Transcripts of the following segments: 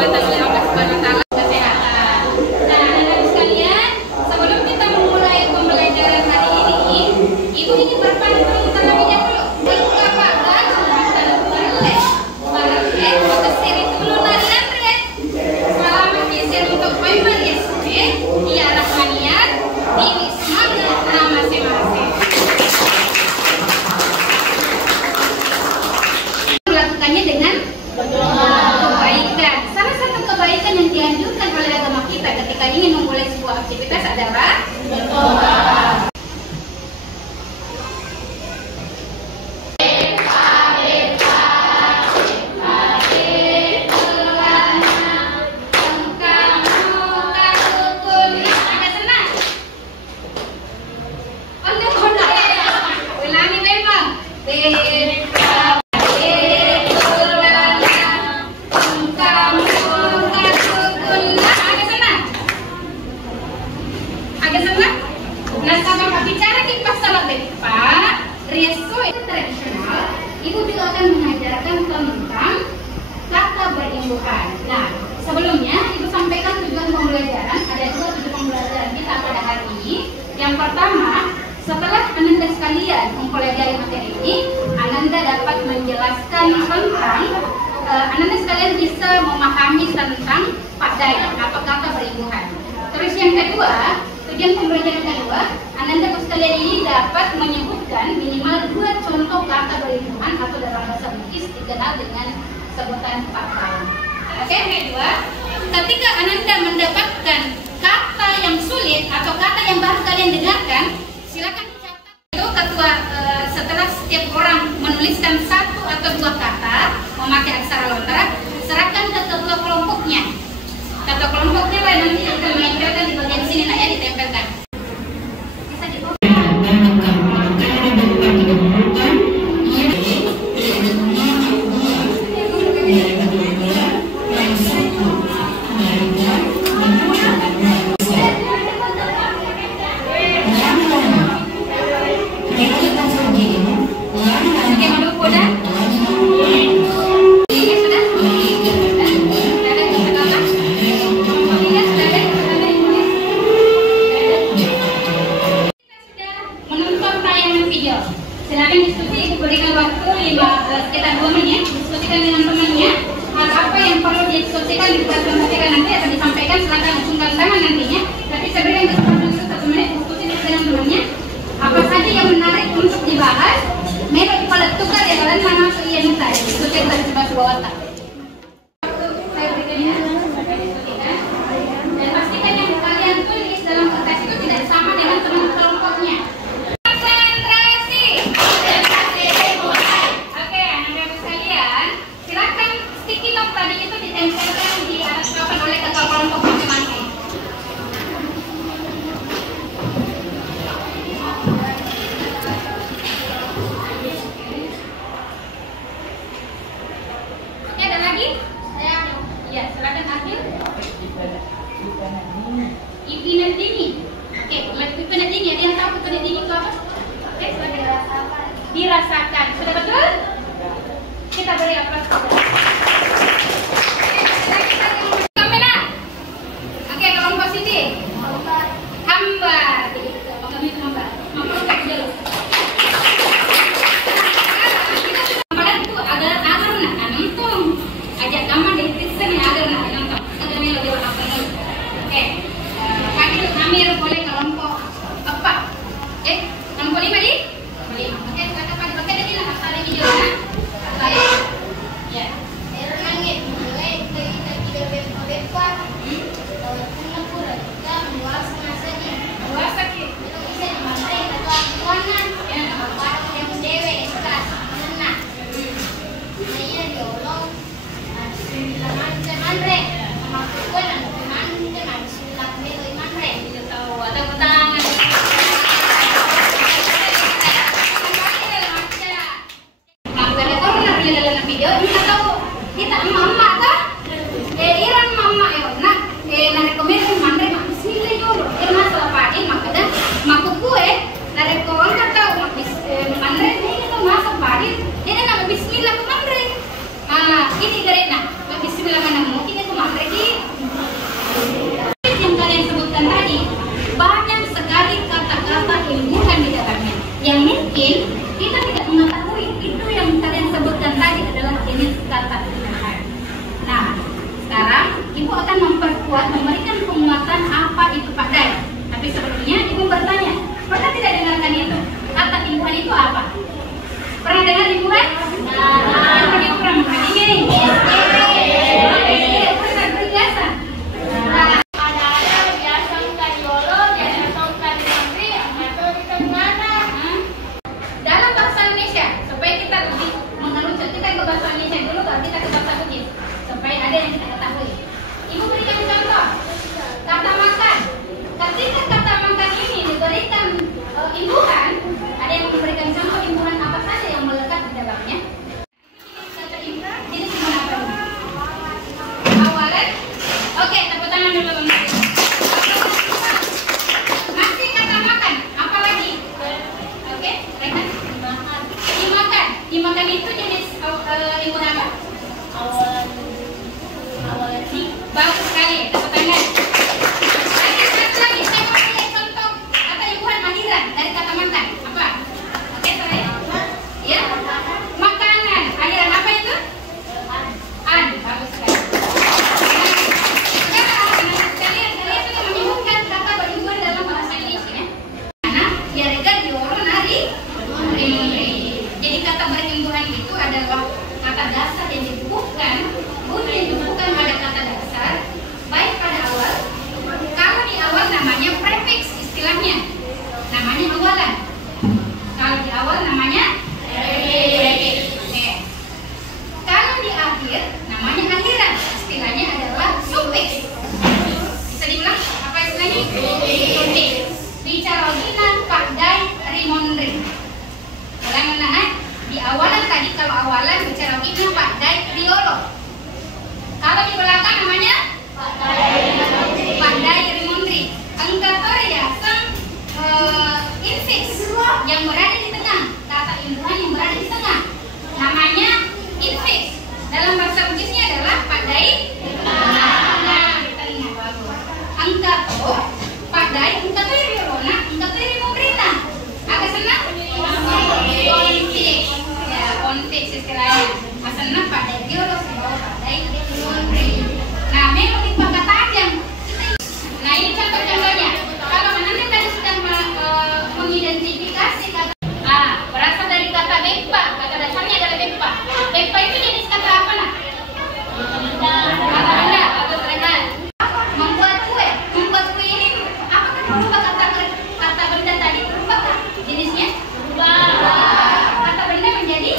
kekuatan oleh Allah Subhanahu wa Ta'ala, kesehatan. Nah, anak-anak sekalian, sebelum kita memulai pembelajaran hari ini, Ibu ingin berpantun terlebih dahulu. Selamat geser untuk member SW, ia Rahmaniyat, di Wisma masing-masing. Melakukannya dengan kebaikan. Salah satu kebaikan yang dianjurkan oleh agama kita ketika ingin memulai sebuah aktivitas adalah berdoa. Nah, kalau bicara di pasal Pak, reso itu tradisional, Ibu juga akan mengajarkan tentang kata berimbuhan. Nah, sebelumnya Ibu sampaikan tujuan pembelajaran. Ada dua tujuan pembelajaran kita pada hari ini. Yang pertama, setelah Ananda sekalian mempelajari materi ini, Ananda dapat menjelaskan tentang Ananda sekalian bisa memahami tentang padai atau kata berimbuhan. Terus yang kedua, tujuan pembelajaran kedua, Ananda sekalian ini dapat menyebutkan minimal 2 contoh kata berimbuhan atau dalam bahasa Bugis dikenal dengan sebutan padai. Oke, yang kedua, ketika Ananda mendapatkan kata yang sulit atau kata yang baru kalian dengarkan, silakan catat. Itu ketua setelah setiap orang menuliskan 1 atau 2 kata memakai aksara lontara, serahkan ke ketua kelompoknya. Kata kelompoknya lah nanti akan menempelkan di bagian sini, ya, ditempelkan. Bisa dibawa. Silakan diskusi, Ibu berikan waktu sekitar 2 menit, diskusikan dengan temannya. Apa yang perlu didiskusikan dipresentasikan nanti atau disampaikan, silakan acungkan tangan nantinya. Tapi sebelum kesempatan itu 1 menit diskusi dengan temannya. Apa saja yang menarik untuk dibahas, mereka kepala tukar ya kalian mana masuk iya minta diskusi dari sebuah watak. Saya berikan ya, silakan diskusikan. Dan pastikan yang kalian tulis dalam kertas itu tidak sama dengan teman kelompoknya. Tadi itu ditempelkan di atas papan oleh ketua kelompok masing-masing. Oke, ada lagi? Iya, silakan Akhil. Pimpinan dini. Oke, pimpinan dini. Ada yang tahu pimpinan dini itu apa? Oke, silakan. Dirasakan. Sudah betul? Kita beri aplaus. Ini gerena, bismillah mana mungkin itu Ibu akan memperkuat, memberikan penguatan apa itu pandai. Tapi sebelumnya Ibu bertanya, pernah tidak dengarkan itu? Kata imbuhan itu apa? Pernah dengar imbuhan? Nah, yang kurang ini. Dalam bahasa Indonesia, supaya kita lebih mengerucut, kita ke bahasa Indonesia dulu, baru kita ke bahasa Bugis, supaya ada yang kita ketahui. Ibu berikan contoh kata makan. Ketika kata makan ini diberikan imbuhan, ada yang memberikan contoh imbuhan apa saja yang melekat di dalamnya. Kata imbuhan, jenis imbuhan apa ini? Awalan. Oke, tepuk tangan dulu Bang. Masih kata makan, apa lagi? Oke, rekan. Dimakan. Dimakan itu jenis imbuhan apa? Awalan. Bagus sekali, tepuk tangan. Satu lagi, saya mau lihat contoh kata imbuhan akhiran dari kata makan. Apa? Oke, saya. Ya. Makanan. Akhiran apa itu? An. Bagus sekali. Sekarang kalian sudah menyebutkan kata berimbuhan dalam bahasa Indonesia ya. Karena ya rega dioro nari. Jadi kata berimbuhan itu adalah kata dasar yang dibubuhkan. Bunyi yang dibubuhkan pada kata dasar. Baik pada awal. Kalau di awal namanya prefix istilahnya. Namanya awalan. Kalau di awal namanya prefix. Kalau di akhir namanya akhiran. Istilahnya adalah suffix. Bisa diulang? Apa istilahnya? Suffix. Bicara ginan pakdai rimonri. Ulang-ulang. Di awalan tadi kalau awalan bicara ginan pakdai riolo. Kalau di belakang namanya pandai rimonri. Angkatoria sang infix yang berada di tengah. Kata imbuhan yang berada di tengah namanya infix. Dalam bahasa Bugisnya adalah pandai. Nah, di tengah bagus. Angkato pandai angkatoria riolona angkatoria rimonrina. Agak senang? Onfix. Ya, onfix istilahnya. Senang pandai riolo sebab pandai. Nah, memang itu kata tajam. Nah, ini contoh-contohnya. Kalau menanti tadi sudah mengidentifikasi kata berasal dari kata bepa. Kata dasarnya adalah bepa. Bepa itu jenis kata apa nak? Kata benda. Bagus rekan. Membuat kue. Membuat kue ini apakah berubah kata benda tadi? Berubah kah jenisnya? Berubah. Kata benda menjadi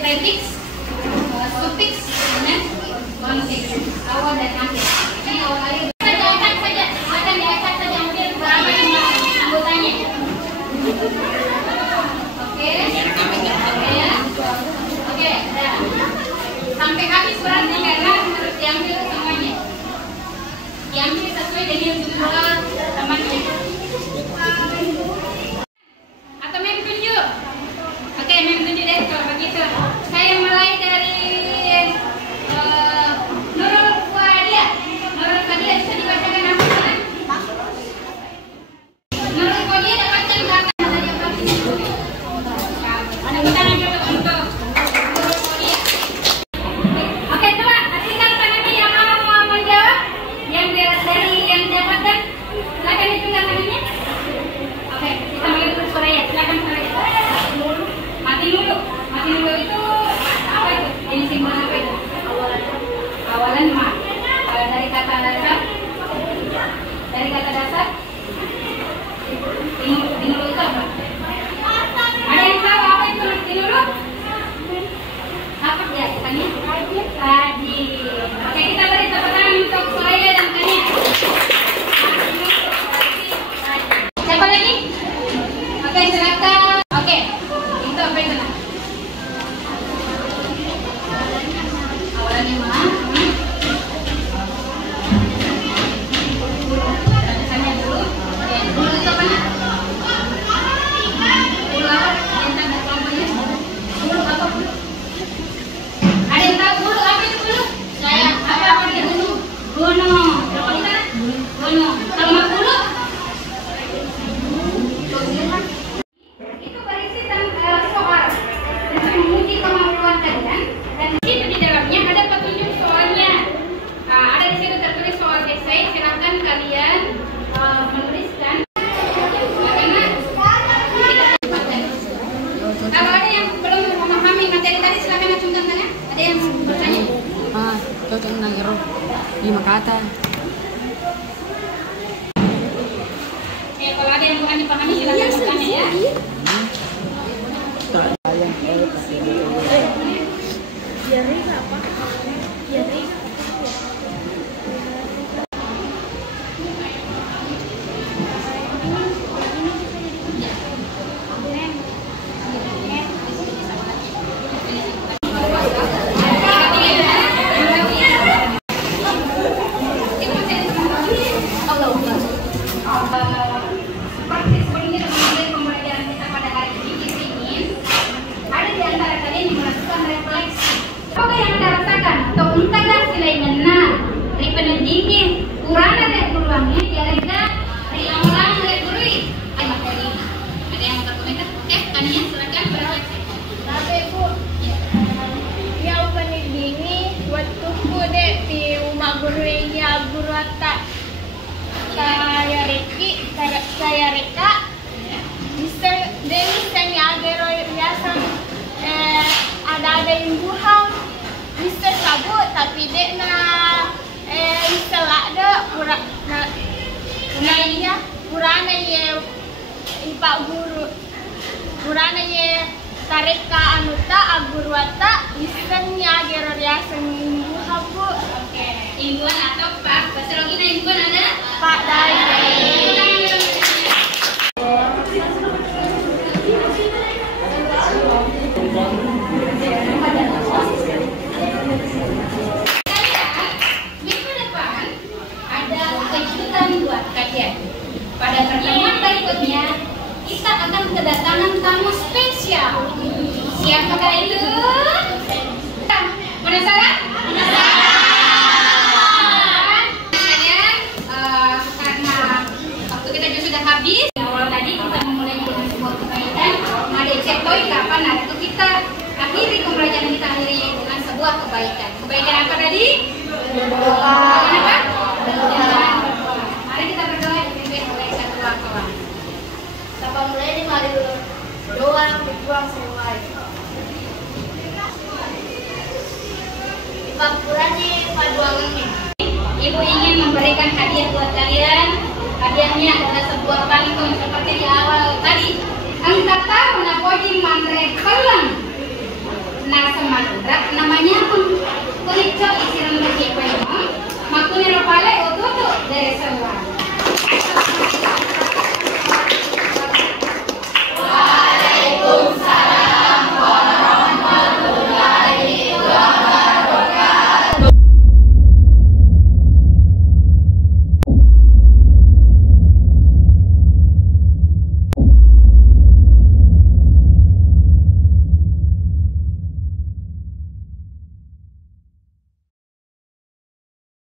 prefix, suffix, dan konfix. Awal dan akhir. Ini awal akhir. Diacak saja. Akan diacak saja mungkin berapa anggotanya. Oke. Oke. Sampai habis berarti karena harus diambil semuanya. Diambil sesuai dengan jumlah temannya. Atau mem tunjuk. Oke, mem tunjuk deh kalau begitu. Saya mulai dari Nurul Fadia. Nurul Fadia bisa dibacakan apa? Nurul Fadia dapatkan kata tadi apa? Ada tangan jatuh untuk Nurul Fadia. Oke, coba artikan tangannya yang mau menjawab. Yang dari yang dapatkan, silakan dipegang tangannya. Oke, kita panggil dulu Soraya. Silakan Soraya. Mati dulu itu kata. Ya, kalau ada yang bukan dipahami silakan bertanya ya. Seperti sebelumnya teman-teman pembelajaran kita pada hari ini, kita ingin ada di antara kalian yang melakukan refleksi. Apa yang Anda rasakan? Atau untakan selain nah, dari penendingin, kurang ada peluangnya, jalan-jalan, dari orang mulai dulu. Ada yang mau berkomentar? Oke, Kania silakan berefleksi. Tapi Bu, yang penendingin waktu ku dek di rumah gurunya guru atak. Saya Reka bisa Denny agero biasa ada yang buhang bisa sabut tapi dek na bisa ada purana ye ipak guru purana ye tareka anuta aguru ata bisa agero biasa buhang Bu. Oke, imbuhan atau Pak? Bahasa logina imbuhan ada? Pak Dai. Minggu depan ada kejutan buat kalian. Pada pertemuan berikutnya kita akan kedatangan tamu spesial. Siapakah itu? Penasaran? Karena waktu kita juga sudah habis. Awal tadi kita memulai dengan sebuah kebaikan. Ada cektoy kapan? Nah, itu kita akhiri pembelajaran kita akhiri dengan sebuah kebaikan. Kebaikan apa tadi? Kebaikan apa? Mari kita berdoa dipimpin oleh ketua kawan. Siapa mulai nih mari dulu doa berjuang semua. Papurani paduangan nih. Ibu ingin memberikan hadiah buat kalian. Hadiahnya adalah sebuah pantun seperti di awal tadi. Engkau tahu napodi mandre pelang. Nah, semandra namanya pun kulit isiran bagi apa